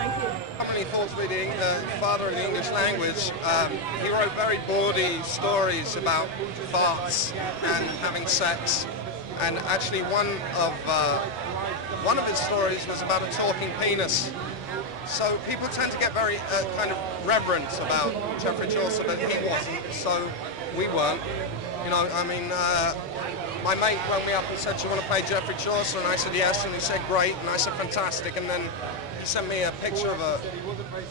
Thank you. Commonly thought to be the father of the English language, he wrote very bawdy stories about farts and having sex, and actually one of his stories was about a talking penis. So people tend to get very kind of reverent about Geoffrey Chaucer, but he wasn't, so we weren't. You know, I mean, my mate rang me up and said, "Do you want to play Geoffrey Chaucer?" And I said, "Yes," and he said, "Great," and I said, "Fantastic," and then he sent me a picture of a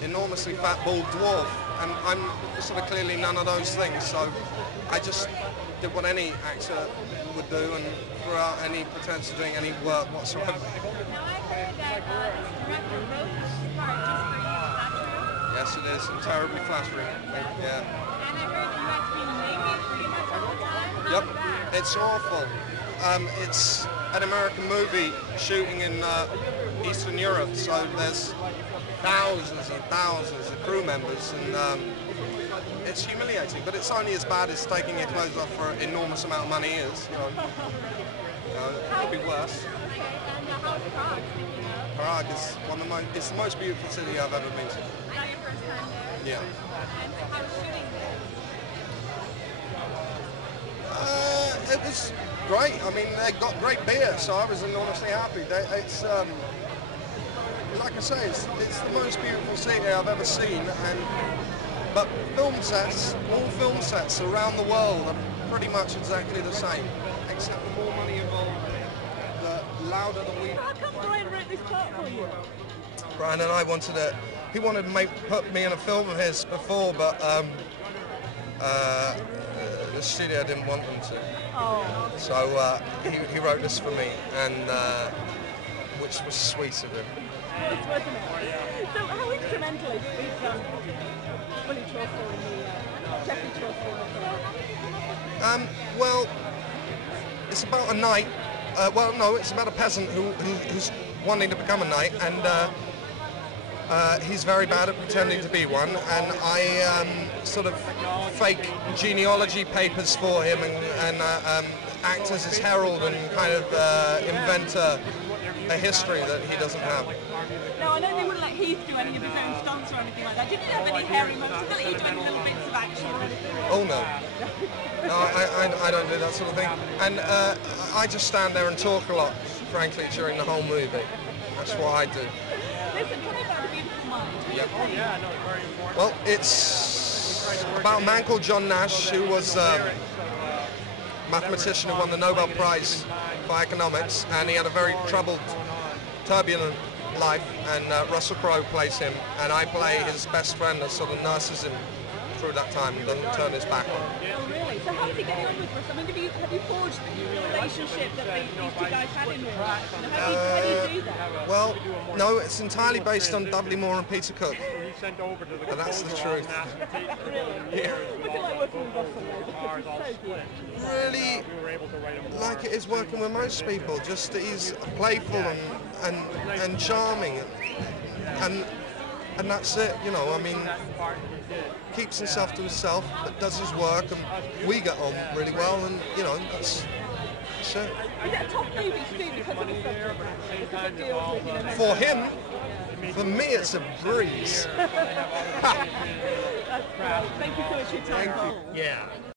enormously fat bald dwarf, and I'm sort of clearly none of those things, so I just did what any actor would do and threw out any pretense of doing any work whatsoever. Now I heard that the director wrote this part just for you, is that true? Yes, it is, and terribly flattering. Yeah. And I heard you have to be naked pretty much all the time? How's Yep, that? it's awful. It's an American movie shooting in Eastern Europe, so there's thousands and thousands of crew members, and it's humiliating, but it's only as bad as taking your clothes off for an enormous amount of money is. It could be worse. Okay, and how's Prague, speaking of? Prague is it's the most beautiful city I've ever been to. Is that your first time there? Yeah. And how's shooting there? It was great. I mean, they got great beer, so I was enormously happy. It's like I say, it's the most beautiful city I've ever seen. But film sets, all film sets around the world are pretty much exactly the same, except the more money involved, the louder the weed. How come Brian wrote this part for you? Brian and I wanted to put me in a film of his before, but the studio didn't want them to. Oh. So he wrote this for me, and which was sweet of him. It's wasn't it? So how instrumental is Willie Chaucer in the Geoffrey Chaucer in the film? Well, it's about a knight. Well, no, it's about a peasant who's wanting to become a knight, and he's very bad at pretending to be one. And I sort of fake genealogy papers for him, and act as his herald and kind of invent a history that he doesn't have. No, I know they wouldn't let Heath do any of his own stunts or anything like that. Did he have any hairy moments? Did he do any little bits of action or anything? Oh no. No, I don't do that sort of thing. And I just stand there and talk a lot, frankly, during the whole movie. That's what I do. Listen, tell me about The Beautiful Mind. Yep. Well, it's about a man called John Nash, who was a mathematician who won the Nobel Prize for economics, and he had a very troubled, turbulent life, and Russell Crowe plays him, and I play his best friend that sort of nurses him through that time and doesn't turn his back on him. Oh, really? So how did he get on with Russell? I mean, have you forged the relationship that these two guys had in real life? And how do you do that? Well, no, it's entirely based on Dudley Moore and Peter Cook. But that's the truth. Yeah. What's it like working with Russell though? Because he's so good. Really, like it is working with most people. Just that he's playful and charming, and that's it. You know, I mean, keeps himself to himself, but does his work, and we get on really well, and you know, that's it. Is it a tough movie to do because of the subject? Because it deals with, you know, For him, for me, it's a breeze. That's great. Thank you so much for your time, Paul. Yeah.